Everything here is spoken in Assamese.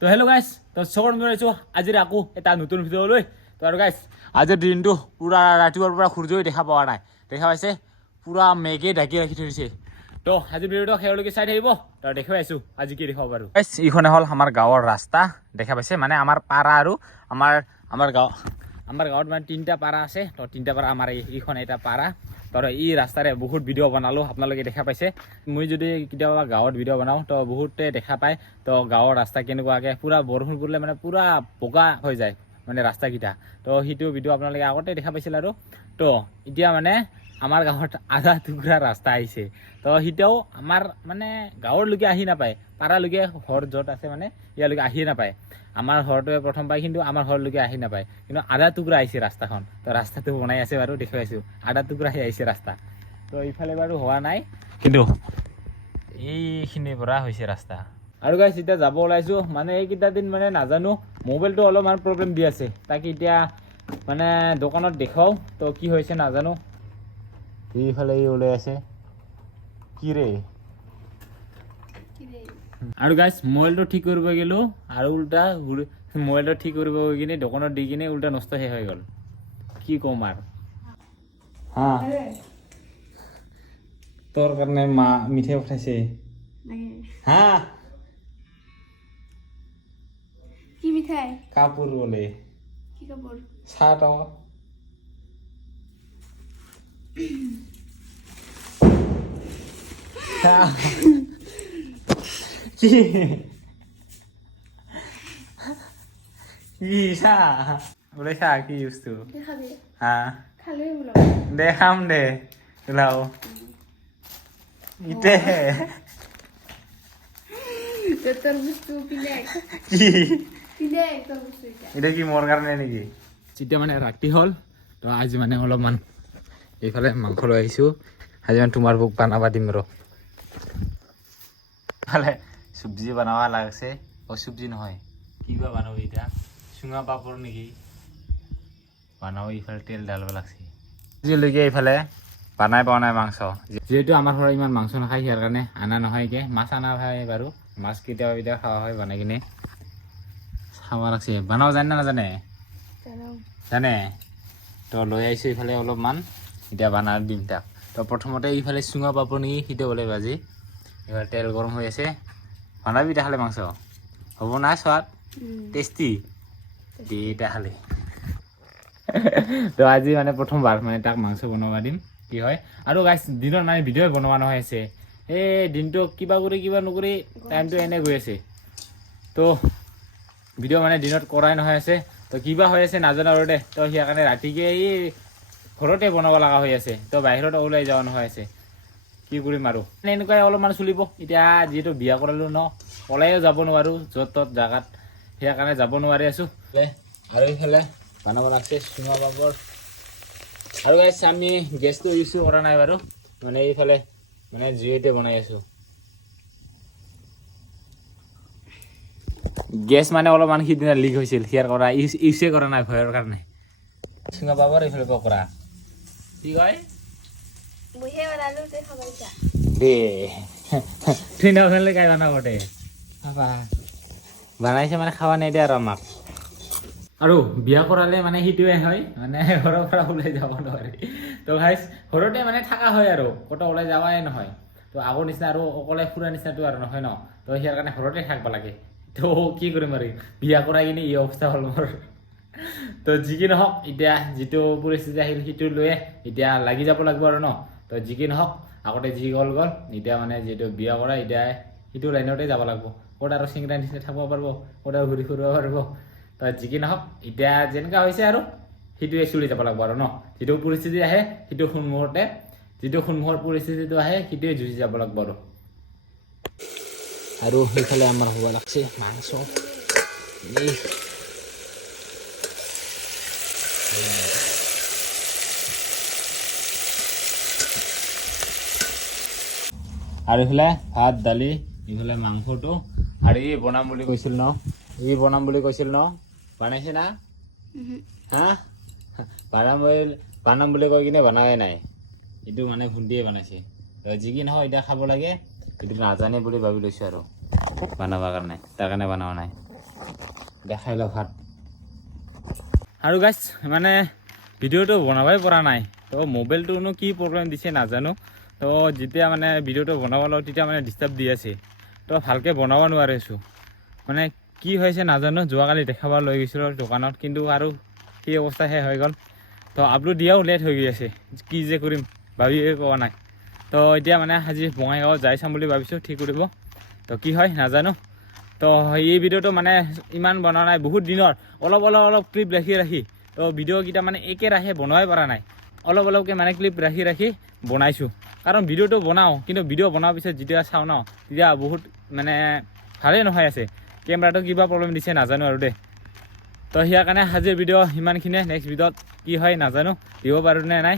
তো হেল্ল' গাইছ তো স্বাগতম জনাইছোঁ আজিৰ আকৌ এটা নতুন ভিডিঅ'লৈ। তো আৰু গাইছ আজিৰ দিনটো পূৰা ৰাতিপুৱাৰ পৰা সূৰ্যই দেখা পোৱা নাই, দেখা পাইছে পূৰা মেঘে ঢাকি ৰাখি থৈছে। তো আজিৰ ভিডিঅ'টো শেষলৈকে চাই থাকিব। তো দেখুৱাই আছোঁ আজি কি দেখাব পাৰোঁ। গাইছ এইখনে হ'ল আমাৰ গাঁৱৰ ৰাস্তা, দেখা পাইছে মানে আমাৰ পাৰা আৰু আমাৰ গাঁৱত মানে 3টা পাৰা আছে। তো 3টা পাৰা আমাৰ এইখন এটা পাৰা। তো এই ৰাস্তাৰে বহুত ভিডিঅ' বনালোঁ, আপোনালোকে দেখা পাইছে। মই যদি কেতিয়াবা গাঁৱত ভিডিঅ' বনাওঁ তো বহুতে দেখা পায়। তো গাঁৱৰ ৰাস্তা কেনেকুৱাকৈ পূৰা বৰষুণ পৰিলে মানে পূৰা বোকা হৈ যায় মানে ৰাস্তাকেইটা। তো সেইটো ভিডিঅ' আপোনালোকে আগতে দেখা পাইছিল। আৰু তো এতিয়া মানে আমাৰ গাঁৱত আধা টুকুৰা ৰাস্তা আহিছে। তো সিতিয়াও আমাৰ মানে গাঁৱৰলৈকে আহি নাপায়, পাৰালৈকে ঘৰ য'ত আছে মানে ইয়ালৈকে আহি নাপায়। আমাৰ ঘৰটোৱে প্ৰথম পায়, কিন্তু আমাৰ ঘৰলৈকে আহি নাপায়। কিন্তু আধা টুকুৰা আহিছে ৰাস্তাখন। তো ৰাস্তাটো বনাই আছে বাৰু, দেখুৱাইছোঁ আধা টুকুৰাহে আহিছে ৰাস্তা। তো ইফালে বাৰু হোৱা নাই, কিন্তু এইখিনিৰ পৰা হৈছে ৰাস্তা। আৰু গাইছ এতিয়া যাব ওলাইছোঁ, মানে এইকেইটা দিন মানে নাজানো মোবাইলটো অলপমান প্ৰব্লেম দি আছে, তাকে এতিয়া মানে দোকানত দেখাওঁ। তো কি হৈছে নাজানো, এইফালে ওলাই আছে কি ৰে। আৰু গাইছ মোবাইলটো ঠিক কৰিব গ'লোঁ আৰু উল্টা মোবাইলটো ঠিক কৰিব গৈ কিনে দোকানত দি কিনে উল্টা নষ্ট শেষ হৈ গ'ল। কি ক'ম আৰু হা, তোৰ কাৰণে মা মিঠাই পঠাইছে হা। কি মিঠাই? কাপোৰ বোলে। কি কাপোৰ? চাৰ্ট কি কি চা বোলে চা কি বস্তু খাবি? হা খালোৱে বোলো। দে খাম দে ওলাও ইতে তোৰ বস্তু পিলে কি পিলে তোৰ বস্তু এটা কি মোৰ কাৰণে নেকি? যেতিয়া মানে ৰাতি হ'ল তো আজি মানে অলপমান এইফালে মাংস লৈ আহিছোঁ। আজি মানে তোমাৰ বুক বনাবা দিম ৰ। ইফালে চব্জি বনাব লাগছে, চব্জি নহয় কিবা বনাব এতিয়া, চুঙা পাপৰ নেকি বনাব। ইফালে তেল ঢালিব লাগছে। আজিলৈকে এইফালে বনাই পোৱা নাই মাংস, যিহেতু আমাৰ ঘৰত ইমান মাংস নাখায় সিয়াৰ কাৰণে আনা নহয়কে। মাছ আনা হয় বাৰু, মাছ কেতিয়াবা খাওয়া হয় বনাই কিনে খাব লাগছে। বনাব জানে না নাজানে? জানে। তো লৈ আহিছোঁ ইফালে অলপমান, এতিয়া বনাই দিম তাক। তো প্ৰথমতে ইফালে চুঙা পাপৰ নেকি সিটো বোলে ভাজি, এইফালে তেল গৰম হৈ আছে। বনাবি তাহলে মাংস হ'ব না সোৱাদ টেষ্টি দি তাহলে। তো আজি মানে প্ৰথমবাৰ মানে তাক মাংস বনাব দিম, কি হয়। আৰু গাইছ দিনত মানে ভিডিঅ' বনোৱা নহয় আছে, এই দিনটো কিবা কৰি কিবা নকৰি টাইমটো এনে গৈ আছে। তো ভিডিঅ' মানে দিনত কৰাই নহয় আছে, তো কিবা হৈ আছে নাজানো আৰু দে। তো সেই কাৰণে ৰাতিকে এই ঘৰতে বনাব লগা হৈ আছে, তো বাহিৰত ওলাই যোৱা নহয় আছে। কি কৰিম আৰু এনেকুৱাই অলপমান চলিব। এতিয়া যিহেতু বিয়া কৰালোঁ ন, ওলাইও যাব নোৱাৰোঁ য'ত ত'ত জেগাত, সেই কাৰণে যাব নোৱাৰি আছোঁ। আৰু এইফালে বনাব লাগছে চুঙা পাপৰ। আৰু গাইছ আমি গেছটো ইউজ কৰা নাই বাৰু, মানে এইফালে মানে জুইতে বনাই আছোঁ। গেছ মানে অলপমান সিদিনা লিক হৈছিল, সিয়াৰ কৰা ইউজে কৰা নাই ভয়ৰ কাৰণে। চুঙা পাপৰ এইফালে পকৰা কি কয় দে তুই নখালে কাই বনাবতে বনাইছে মানে খাবা নিদিয়ে আৰু আমাক। আৰু বিয়া কৰালে মানে সেইটোৱে হয়, মানে ঘৰৰ পৰা ওলাই যাব নোৱাৰি। তো গাইছ ঘৰতে মানে থকা হয় আৰু ক'তো ওলাই যাৱাই নহয়। তো আগৰ নিচিনা আৰু অকলে ফুৰা নিচিনাটো আৰু নহয় ন, তো সিয়াৰ কাৰণে ঘৰতে থাকিব লাগে। তো কি কৰিম আৰু বিয়া কৰাই কিনে এই অৱস্থা হ'ল মোৰ। তো যি কি নহওক, এতিয়া যিটো পৰিস্থিতি আহিল সেইটো লৈয়ে এতিয়া লাগি যাব লাগিব আৰু ন। তো যি কি নহওক, আগতে যি গ'ল গ'ল, এতিয়া মানে যিহেতু বিয়া কৰা এতিয়া সেইটো লাইনতে যাব লাগিব। ক'ত আৰু চিংৰা নিচিনা থাকিব পাৰিব, ক'ত আৰু ঘূৰি ফুৰিব পাৰিব। তো যি কি নহওক, এতিয়া যেনেকুৱা হৈছে আৰু সেইটোৱে চলি যাব লাগিব আৰু ন। যিটো পৰিস্থিতি আহে সেইটো সন্মুখৰ পৰিস্থিতিটো আহে সেইটোৱে যুঁজি যাব লাগিব আৰু সেইফালে আমাৰ হ'ব লাগছে মাংস। আৰু এইফালে ভাত দালি, এইফালে মাংসটো। আৰু ই বনাম বুলি কৈছিল ন, বনাইছে না হা বনাম বুলি কৈ কিনে বনাই নাই। এইটো মানে ভণ্টিয়ে বনাইছে। যি কি নহয় এতিয়া খাব লাগে, কিন্তু নাজানে বুলি ভাবি লৈছোঁ আৰু বনাবৰ কাৰণে, তাৰ কাৰণে বনোৱা নাই। দেখাই লওক ভাত আৰু গাইছ মানে ভিডিঅ'টো বনাবই পৰা নাই তো মোবাইলটোনো কি প্ৰব্লেম দিছে নাজানো তো যেতিয়া মানে ভিডিঅ'টো বনাব লওঁ তেতিয়া মানে ডিষ্টাৰ্ব দি আছে তো ভালকৈ বনাব নোৱাৰিছোঁ মানে কি হৈছে নাজানো যোৱাকালি দেখাব লৈ গৈছিলোঁ দোকানত কিন্তু আৰু সেই অৱস্থাহে হৈ গ'ল তো আপলোড দিয়াও লেট হৈ গৈ আছে কি যে কৰিম ভাবিয়ে পোৱা নাই তো এতিয়া মানে আজি বঙাইগাঁৱত যাই চাম বুলি ভাবিছোঁ ঠিক কৰিব তো কি হয় নাজানো তো এই ভিডিঅ'টো মানে ইমান বনোৱা নাই বহুত দিনৰ অলপ ক্লিপ ৰাখি তো ভিডিঅ'কেইটা মানে একেৰাহে বনাবই পৰা নাই অলপকৈ মানে ক্লিপ ৰাখি বনাইছোঁ কাৰণ ভিডিঅ'টো বনাওঁ কিন্তু ভিডিঅ' বনোৱাৰ পিছত যেতিয়া চাওঁ ন তেতিয়া বহুত মানে ভালেই নহয় আছে কেমেৰাটো কিবা প্ৰব্লেম দিছে নাজানো আৰু দেই তো সেইকাৰণে আজিৰ ভিডিঅ' সিমানখিনিয়ে নেক্সট ভিডিঅ'ত কি হয় নাজানো দিব পাৰোঁ নে নাই